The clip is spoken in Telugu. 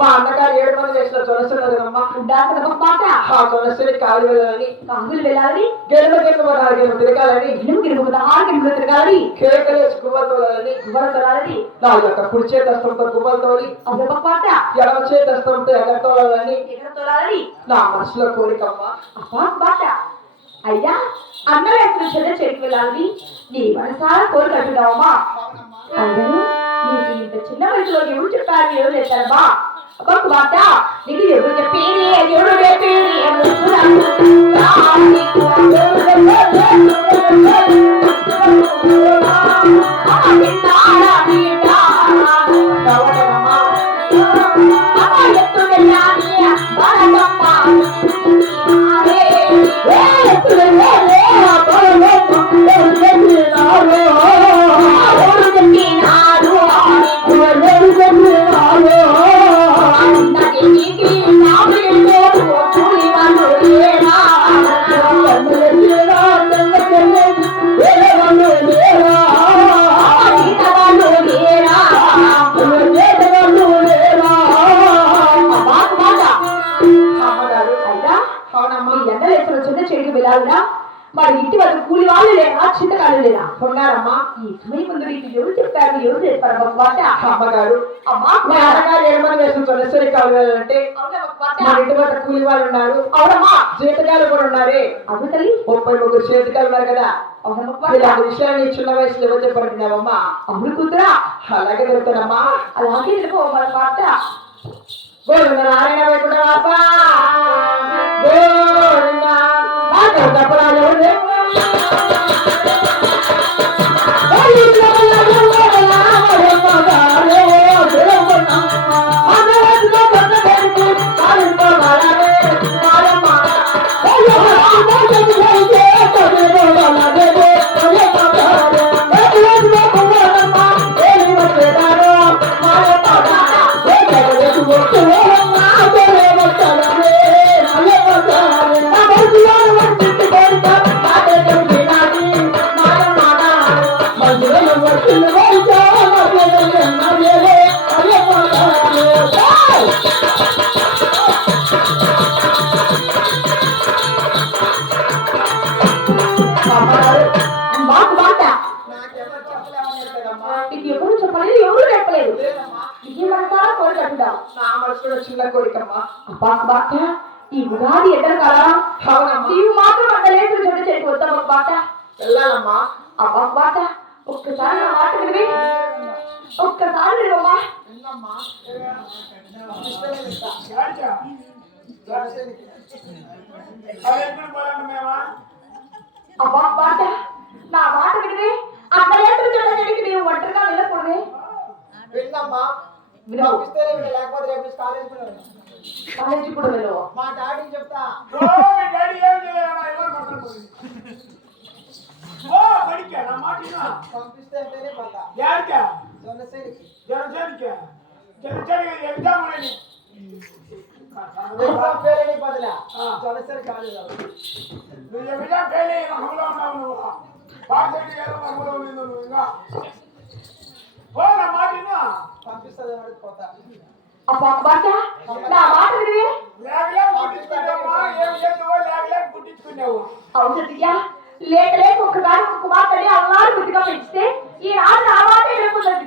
మా అన్నగారు 7 మంది చేసిన తులసిన్నారు కదమ్మా. ఆ తులసిని కాలు వెళ్ళాలని గెలుమ గెలుమ 4 గెలుమ తిరగాలని కేకలేసి గువ్వలు తోలాలని నా యొక్క కుడి చేతి హస్తంతో గువ్వలు తోలి ఎడమ చేతి హస్తంతో ఎగరతోలాలని నా మనసులో కోరికమ్మా. అయ్యా అన్నలు ఎప్పుడు చెరికి వెళ్ళాలని నీ మనసారా కోరికట్టున్నావమ్మా. అందరూ నీకు ఇంత చిన్న వయసులో ఎవరు చెప్పారు ఎవరు చేశారమ్మా? అబ్బకు మాట నీకు ఎవరు చెప్పేది ఎవరు చెప్పేది మరి ఇంటి వరకు కూలి వాళ్ళు లేరా చింతకాలు లేరా ఉన్నారమ్మా. ఈ సమయం ముందు నీకు ఎవరు చెప్పారు ఎవరు చేస్తారు అమ్మగారు మా అన్నగారు 7 మంది వేసిన తులసి కాలు వెళ్ళాలంటే మా ఇంటి వద్ద కూలి వాళ్ళు ఉన్నారు. అవునమ్మా జీతకాలు కూడా ఉన్నారే. అవి తల్లి 33 చేతికాలు ఉన్నారు కదా. ఇలాంటి విషయాన్ని చిన్న వయసులో ఎవరు చెప్పబడినావమ్మా? అవును కూతురా. అలాగే దొరుకుతానమ్మా. అలాగే మాట గోవింద నారాయణ వైకుంఠ గోవింద చెప్పరాజు ఎవరు చెప్పలేదు ఎవరు చెప్పలేదు. ఇదేమంటారా కోరికట్టుడా? నా మనసులో చిన్న కోరికమ్మా. ఈ ఉగాది ఎద్దరు కదా నీవు మాత్రం అంత లేదు చెడు చేసి వద్దాం బాట వెళ్ళాలమ్మా. అబ్బా బాట ఒక్కసారి నా మాట విని ఒక్కసారి వినమ్మా. అబ్బా బాట నా మాట విని అంత లేదు చెడు చెడికి నీవు ఒంటరిగా వెళ్ళకూడదు. విన్నమ్మా లేకపోతే కాలేజీ కూడా వెళ్ళవు. మా డాడీ చెప్తా పంపిస్తే అవునయ్యా లేక లేక ఒక్కసారి ఒక కుమార్తెని అల్లారు గుడ్డిగా పెంచితే ఈ రాజు